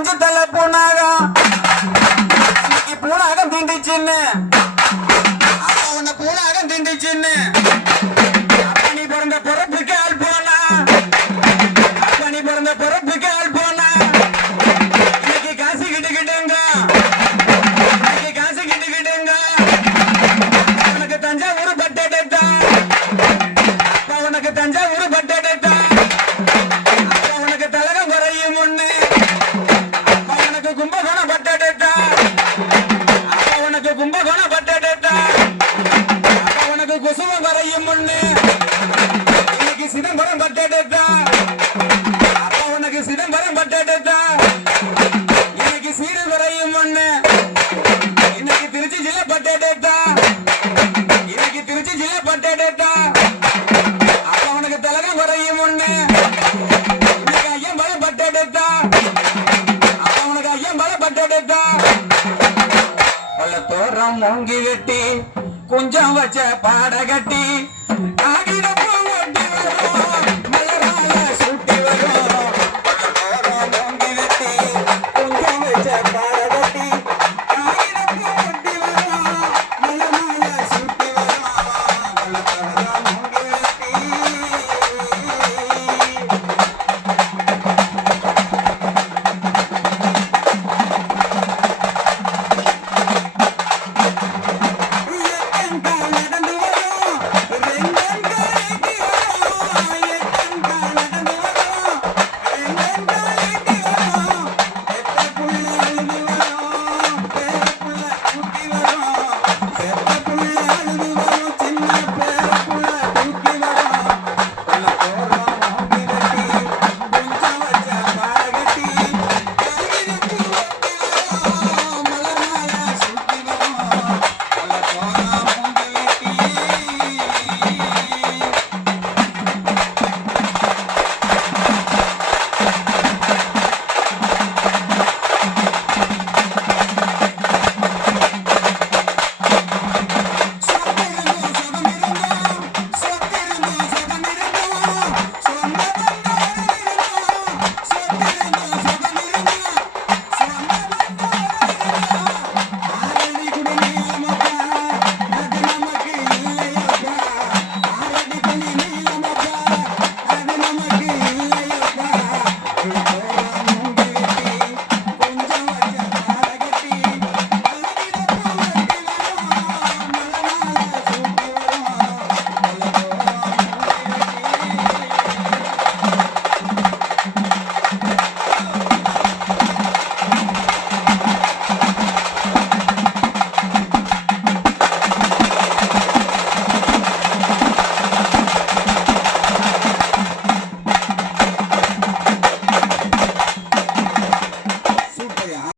பூனாகம் இன்னைக்கு பூனாகம் திண்டிச்சின்னு அப்பா உன்னை பூனாகம் திண்டிச்சின்னு அப்பா நீ பிறந்த பிறப்புக்கு ஆள் போனா. அப்பா நீ பிறந்த பிறப்புக்கு ஆள் போனா. இன்னைக்கு காசு கிட்டுக்கிட்டுங்க. இன்னைக்கு காசு கிட்டுக்கிட்டுங்க. உனக்கு தஞ்சாவூர் பட்டடத்தா அப்பா உனக்கு தஞ்சாவூர் பட்டடத்தா அப்பா உனக்கு தலகம் குறையும் ஒண்ணு. குசுமம் வரையும் ஒண்ணு. இன்னைக்கு சிதம்பரம் பட்டடத்தா. அப்பா உனக்கு சிதம்பரம் பட்டடத்தா. இன்னைக்கு சீடு வரையும் ஒண்ணு. இன்னைக்கு திருச்சி ஜில்லை பட்டடத்தா. இன்னைக்கு திருச்சி ஜில்லை பட்டடத்தா. அப்பா உனக்கு தலகம் வரையும் ஒண்ணு. இன்னைக்கு ஐயம்பலம் பட்டடத்தா. அப்பா உனக்கு ஐயம்பலம் பட்டடத்தா. தோறம் மூங்கி வெட்டி. குஞ்சம் வச்ச பாடகட்டி